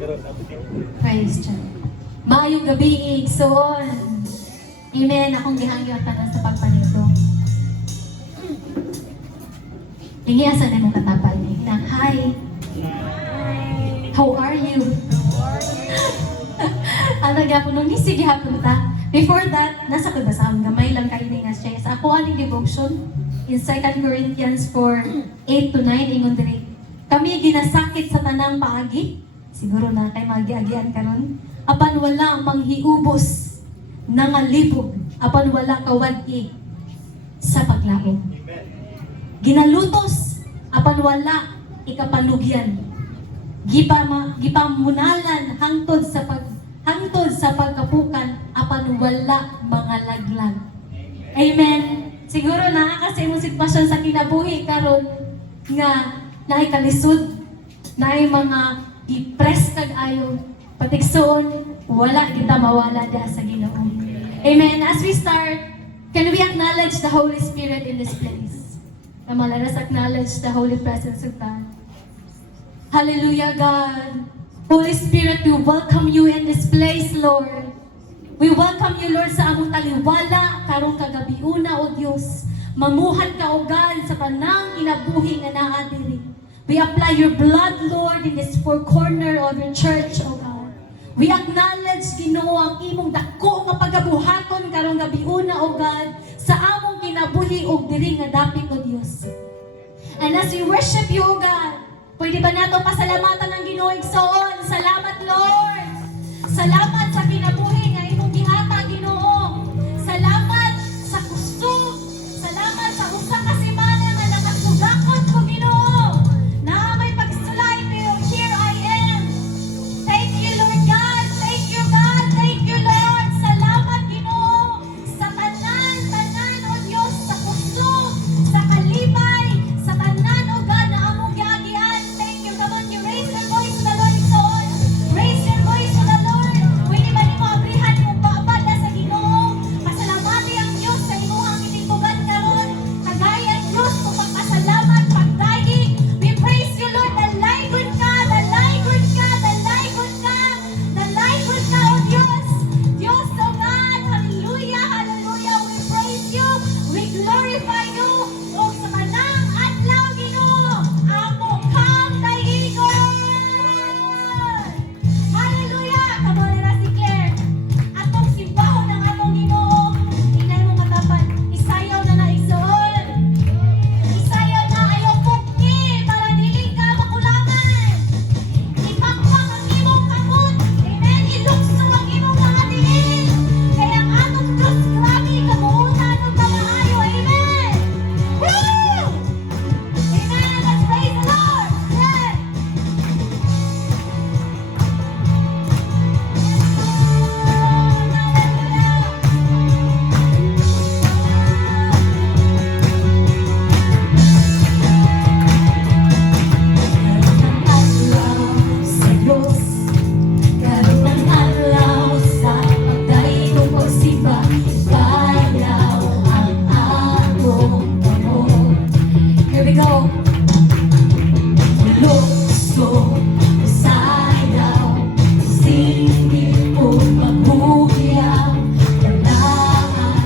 Praise God. Maayong gabi, Igsoon. Amen. Akong gihangyo ka sa pagpanito. Ingiasan na mong katapal niya. Hi. How are you? Ano gapon nung sige hapon ta. Before that, nasa ko ba sa aming gamay lang kayo nga siya. Sa ako aning devotion in 2 Corinthians 4:8 to 9 ingon diri. Kami ginasakit sa tanang paagi. Siguro na kay magiagian karon. Apan wala manghiubos nangalipog. Apan wala kawad-i sa paglaom. Ginalutos apan wala ikapanugyan. Gipamunalan hangtod sa pagkapukan apan wala mga laglag. Amen. Siguro na kasi imong sitwasyon sa kinabuhi karon nga naay kalisod, naay mga i-press kag ayo patiksoon, wala kita mawala da sa Ginoo. Amen. As we start, can we acknowledge the Holy Spirit in this place? Come on, let us acknowledge the holy presence of God. Hallelujah, God. Holy Spirit, we welcome you in this place, Lord. We welcome you, Lord, sa among taliwala, karong kagabiuna, O Diyos. Mamuhat ka, O God, sa panang inabuhi nga naa diri. We apply your blood, Lord, in this four corner of your church, O God. We acknowledge, Ginoo, ang imong dako nga pagabuhaton karong gabiuna, O God, sa among kinabuhi og diri nga dapit, O Dios. And as we worship you, O God, pwede ba nato pasalamatan ang Ginoo igsoon? Salamat, Lord. Salamat sa kinabuhi nga imong gihata, Ginoo. Salamat sa gusto. Salamat sa usa ka semana nga nakasugakon ko, Ginoo. Na may pagsulay pero here I am. Thank you, Lord God. Thank you, God. Thank you, Lord. Salamat, Ginoo. Sa tanan, O Diyos, sa gusto, sa kalibay, sa tanan, O God, na among giagian. Thank you. Come on, you raise your voice to the Lord, igsoon. Raise your voice to the Lord. Pwede ba ni mo abrihan mo babad na sa Ginoo? Pasalamati ang Diyos sa imuhang itintugan karon. Kagaya ang Diyos mo pagpasalamat, pagdaig. We praise you, Lord. Dalaygon ka, dalaygon ka, dalaygon ka, dalaygon ka, O Diyos. Diyos, O God, hallelujah, hallelujah. We praise you, we glorify you. O sa kanang adlaw, Ginoo, amo kang Daygon. Hallelujah! Come on, let us declare. Atong simbahon ng among Ginoo. Tingnan mo matapan. Isayaw na igsoon. Isayaw na ayaw pugni para dili ka makulangan. Ipakpak ang imong kamot. Amen. Ilukso ang imong mga diin. Kaya ang atong Diyos, grabe, kamuutan o kamaayo. Amen. Woo! Amen. Let's praise the Lord. Yeah. Here we go. Lukso, sayaw, singit o mabuyaw, dalaan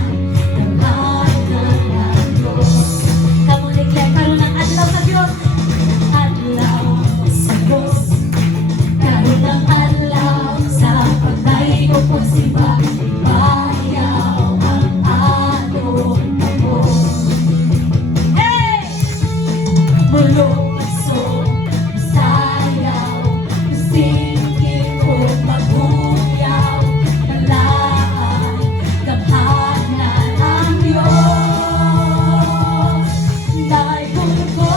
ng Diyos. Come on, declare, karoon ng adlaw sa Diyos. Adlaw sa Diyos. Karoon ng adlaw sa pagdaig o pagsimba. Bayaw ang atong Diyos. Hey! Mulukso, sayaw, singit o mabuyaw, dalaan, gabhanan ang Diyos. Daygon ko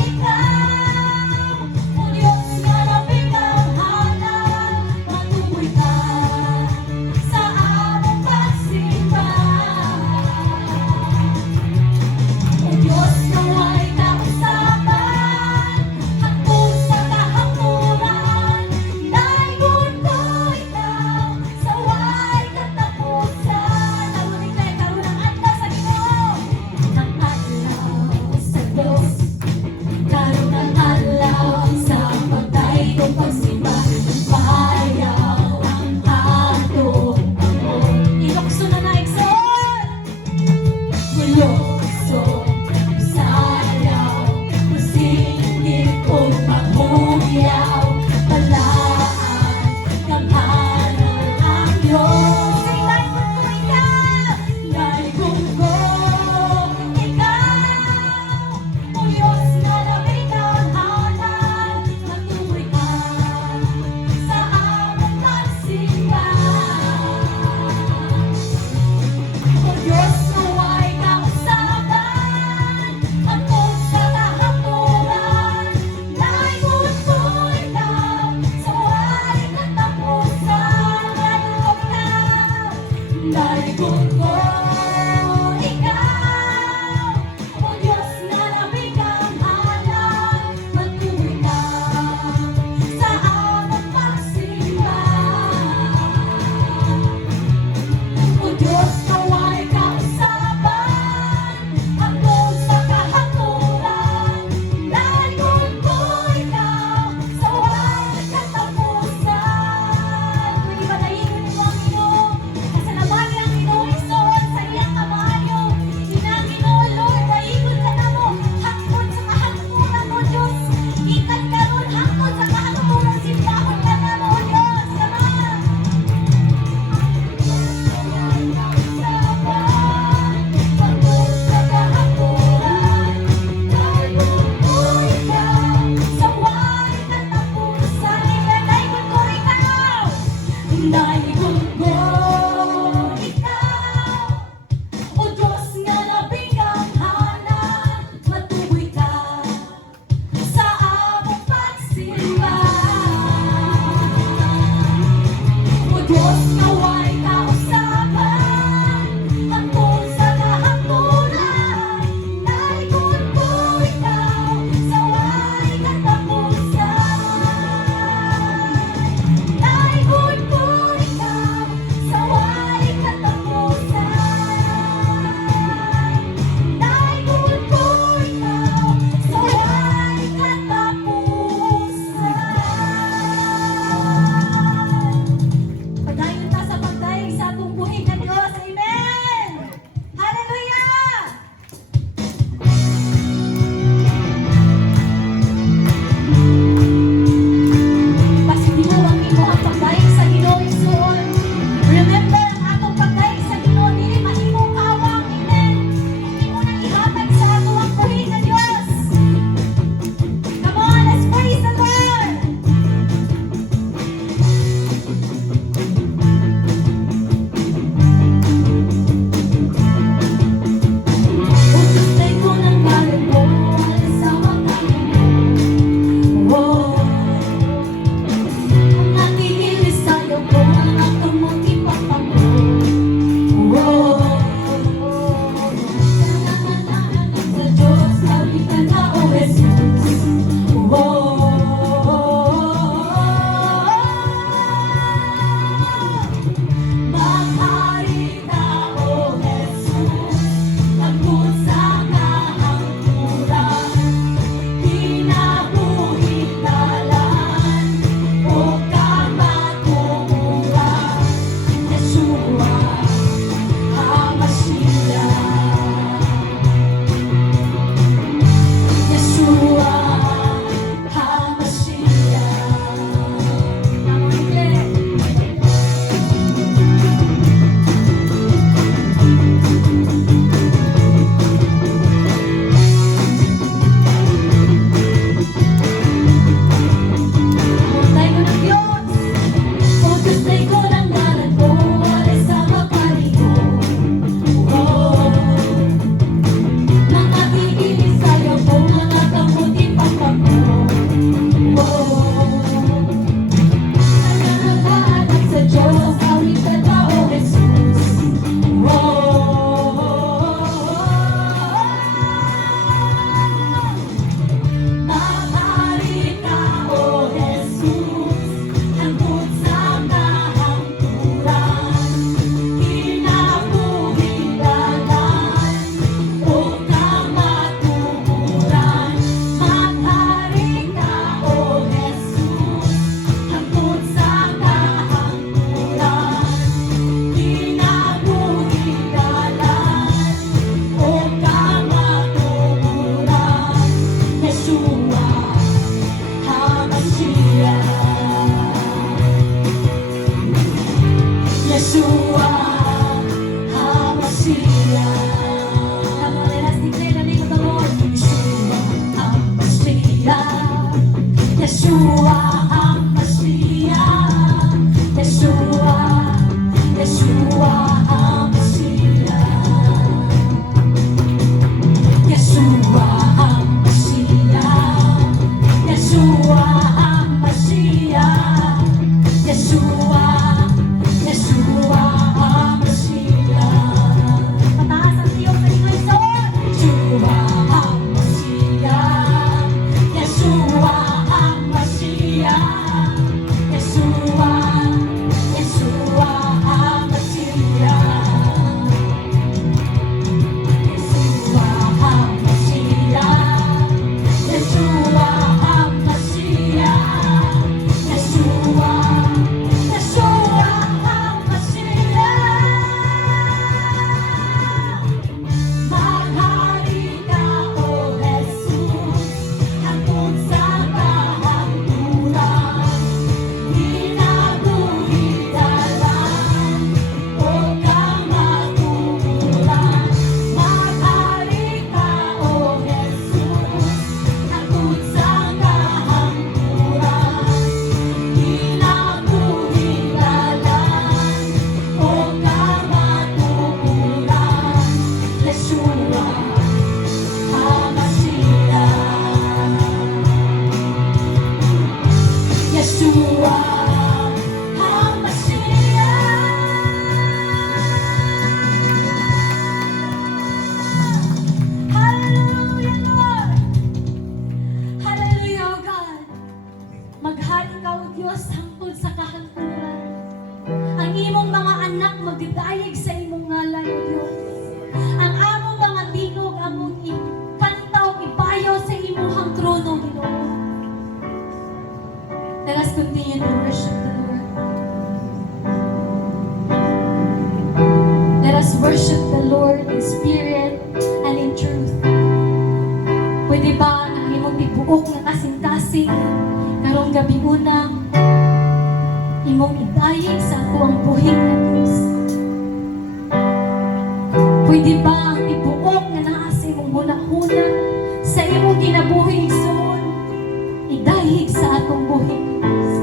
ikaw, O Diyos nga napiganghanan, matuloy ka sa among pagsimba. O Diyos na way kausapan, hangtod sa kahamuran. magdayeg sa imong ngalan, O Dios. Ang among mga tingog, among ikantaw, ipayo sa imong trono, Ginoo. Let us continue to worship the Lord. Let us worship the Lord in spirit and in truth. Pwede ba ang imong tibuok nga kasing-kasing karong gabi unang imong idayeg sa ako ang buhing na Diyos? Pwede ba ang tibuok nga naa sa imong hunahuna sa imong kinabuhing igsoon idayeg sa atong buhing na Diyos?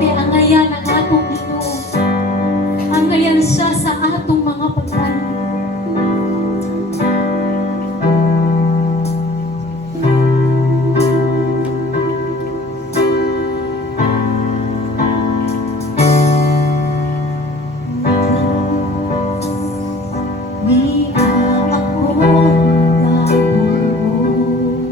Kaya ang ngayan ang atong Ginoo, ang ngayan siya sa atong mga pagkain. Ni ang akong gagawin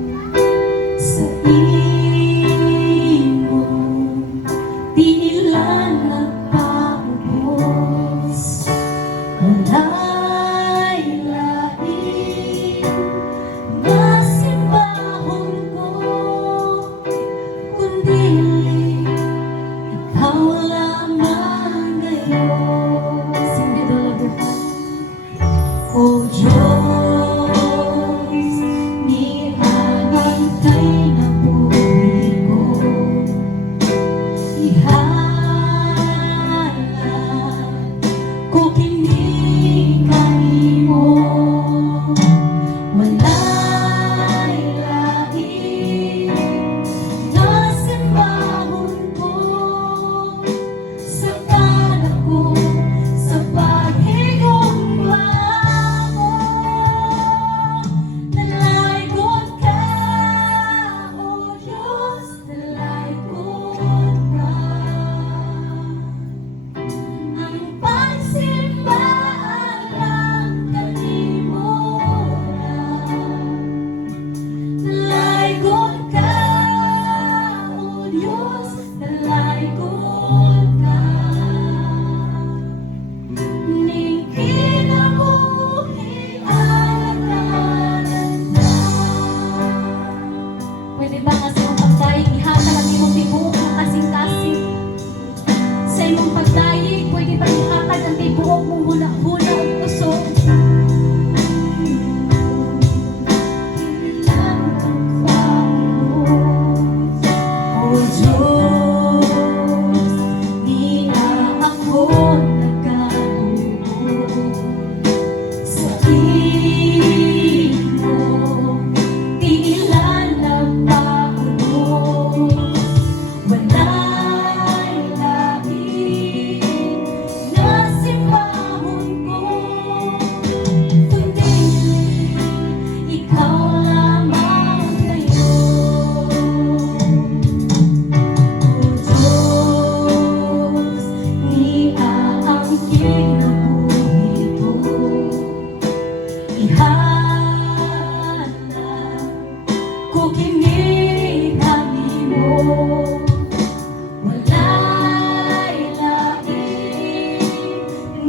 walay lain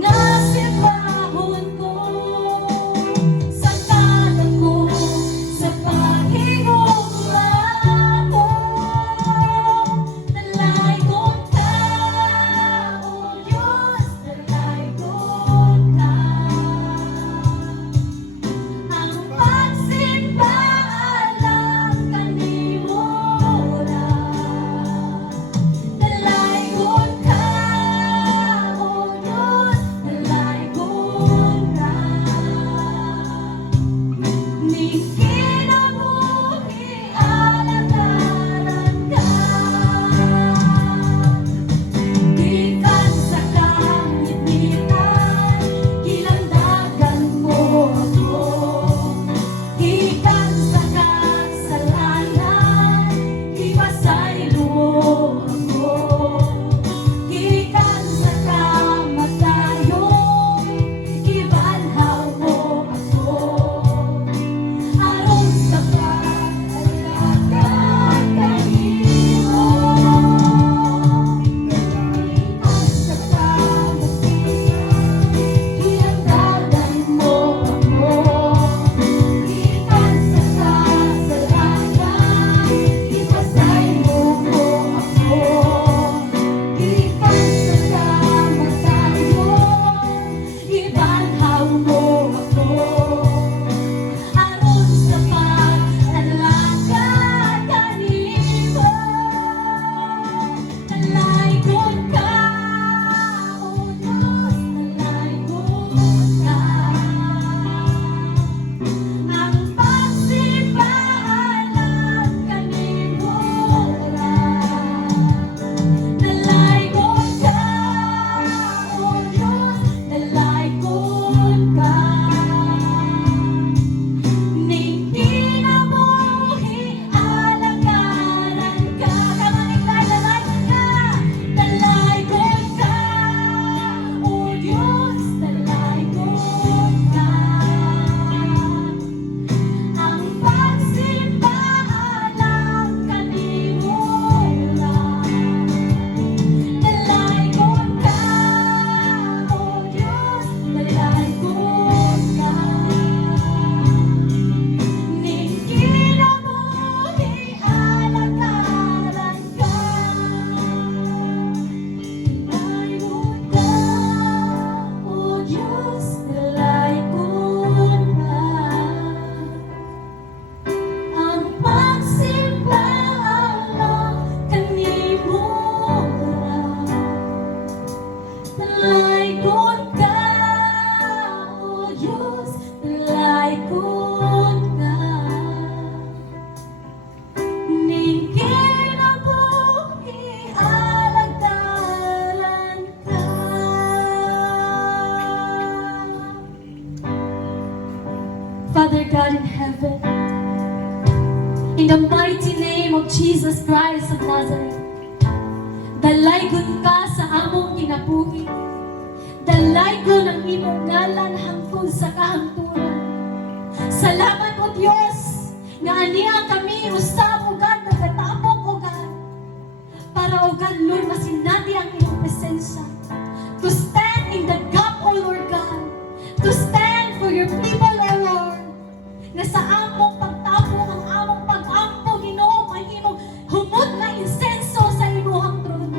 nga sipahon ko sa kanan ko sa pahigugma mo. Dalaygon ka, O Diyos, dalaygon ka. Ang pagsimba alam kanimo ra. Dalaygon ka, O Diyos, dalaygon ka. Ni kinabuhi alagaran ka. Gikan sa kainit-initan, gilandagan mo ako. Gikan sa kasalanan, gipasaylo ako. Gikan sa kamatayon, gibanhaw mo ako. Aron sa pag-alagad kanimo. Gikan sa kamukian, gilandagan mo ako. Gikan sa kasalanan, gipasaylo mo ako. Gikan sa kamatayon, gibanhaw mo ako. Aron sa pag-alagad kanimo. Dalaygon ka, O Diyos, dalaygon ka. Ang pagsimba alam kanimo ra. Dalaygon ka, O Diyos, dalaygon ka. Ning kinabuhi alagaran ka. Come on, declare, dalaygon ka. Dalaygon ka, O Diyos, dalaygon ka. Ang pagsimba alam kanimo ra. Dalaygon ka, O Diyos, dalaygon ka. Ning kinabuhi alagaran ka. Dalaygon ka, O Diyos, dalaygon ka. Ang pagsimba alam kanimo ra. Dalaygon ka, O Diyos, dalaygon ka. Ning kinabuhi alagaran ka. Father God in heaven, in the mighty name of Jesus Christ of Nazareth, dalaygon ka sa among kinabuhi. Dalaygon ang imong ngalan hangtod sa kahangturan. Salamat, O Diyos, nga aniya kami usab o God nagatabok, O God, para, O God, Lord, masinati ang imong presensya. To stand in the gap, O Lord God. To stand for your people, O Lord. Na sa among pagtabok, ang among pag-ampo, Ginoo, mahimong humot na insenso sa imuhang trono.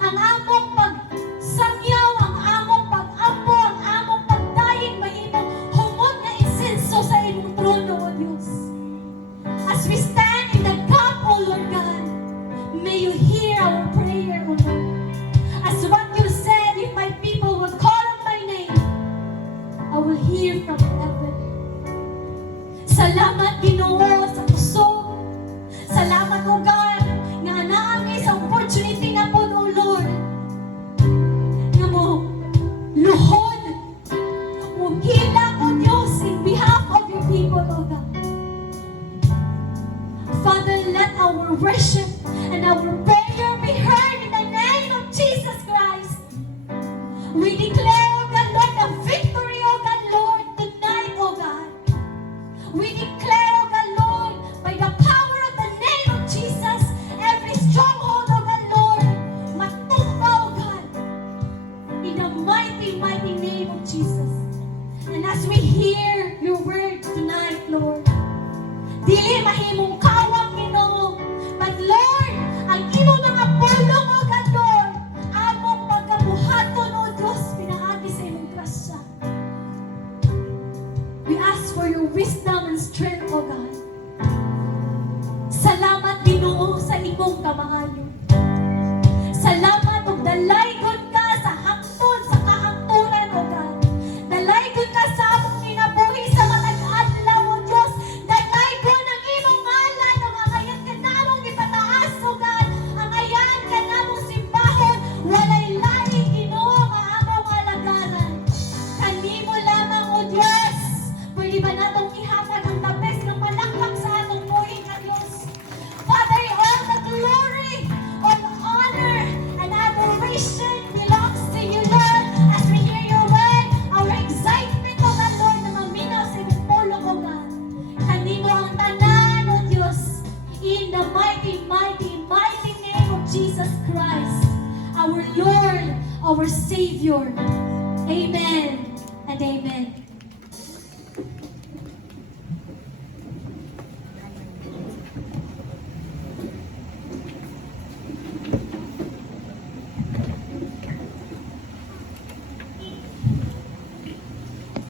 Ang among pagsangyaw, ang among pag-ampo, ang among pagdayeg, mahimong humot na insenso sa imong trono, O Diyos. As we stand in the gap, O Lord God, may you hear our prayer, O Lord. As what you said, if my people will call on my name, I will hear from heaven. Salamat, Ginoo, sa puso. Salamat, O God, nga naami sa opportunity na po, O Lord, nga mo luhod, mo hilang, O Diyos, in behalf of your people, O God. Father, let our worship and our prayer be heard in the name of Jesus Christ. We declare, O God, Lord, the victory, O God, Lord, tonight, O God. We declare, O God, Lord, by the power of the name of Jesus, every our Savior. Amen and amen.